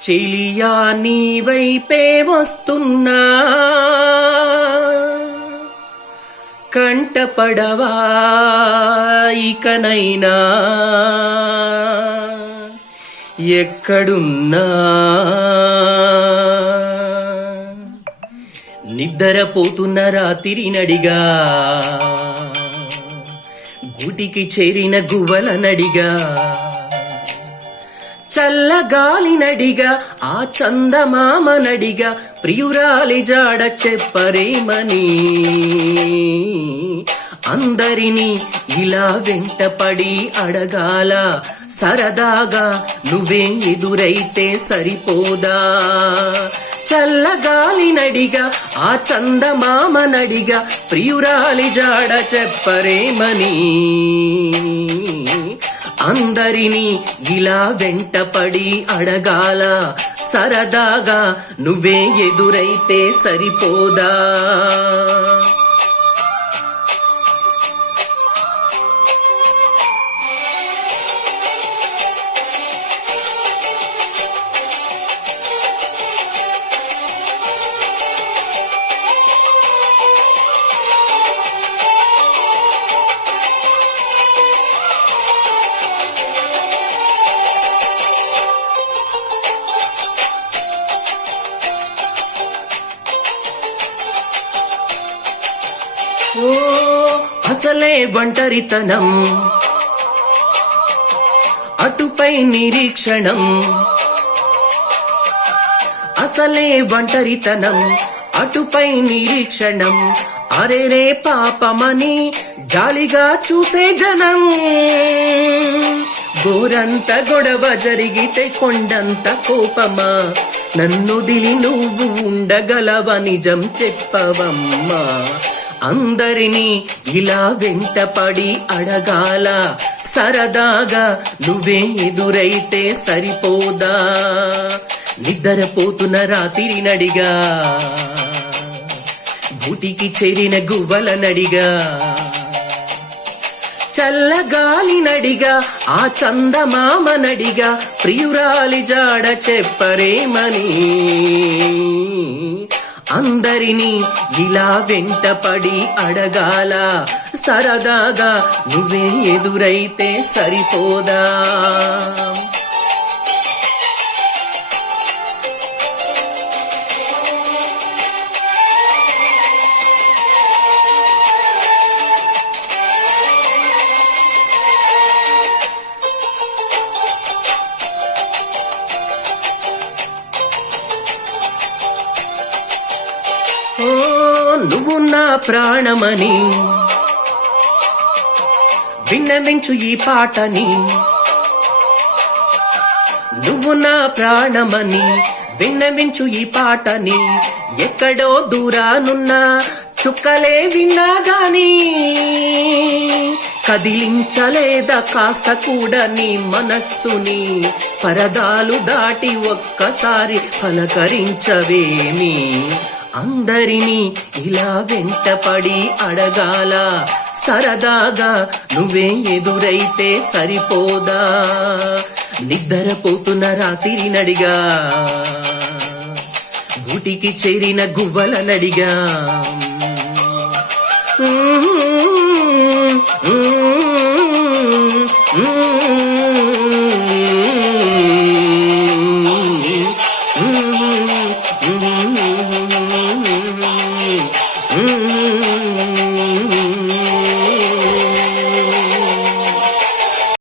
చెలియా నీ వైపే వస్తున్నా కంటపడవా ఇకనైనా ఎక్కడున్నా నిద్రపోతున్న రాత్రి నడిగా గూటికి చేరిన గువ్వల నడిగా చల్లగాలి నడిగా ఆ చందమామ నడిగా ప్రియురాలి జాడ చెప్పరేమని అందరినీ ఇలా వెంటపడి అడగాల సరదాగా నువ్వే ఎదురైతే సరిపోదా చల్లగాలి నడిగా ఆ చందమామ నడిగా ప్రియురాలి జాడ చెప్పరేమని అందరినీ ఇలా వెంటపడి అడగాల సరదాగా నువ్వే ఎదురైతే సరిపోదా ఓ అసలే ఒంటరితనం అటుపై నిరీక్షణం అసలే ఒంటరితనం అటుపై నిరీక్షణం అరేరే పాపమని జాలిగా చూసే జనం గోరంత గొడవ జరిగితే కొండంత కోపమా నన్నొదిలి నువ్వు ఉండగలవ నిజం చెప్పవమ్మా అందరినీ ఇలా వెంటపడి అడగాల సరదాగా నువ్వే ఎదురైతే సరిపోదా నిద్రపోతున్న రాత్రి నడిగా గూటికి చేరిన గువ్వల నడిగా చల్లగాలి నడిగా ఆ చందమామ నడిగా ప్రియురాలి జాడ చెప్పరేమని అందరినీ ఇలా వెంటపడి అడగాల సరదాగా నువ్వే ఎదురైతే సరిపోదా నువ్వు నా ప్రాణమని విన్నవించు ఈ పాటని నువ్వు నా ప్రాణమని విన్నవించు ఈ పాటని ఎక్కడో దూరానున్నా చుక్కలే విన్నా గాని కదిలించలేదా కాస్త కూడా నీ మనస్సుని పరదాలు దాటి ఒక్కసారి పలకరించవేమి అందరినీ ఇలా వెంటపడి అడగాల సరదాగా నువ్వే ఎదురైతే సరిపోదా నిద్రపోతున్న రాత్రి నడిగా గూటికి చేరిన గువ్వల నడిగా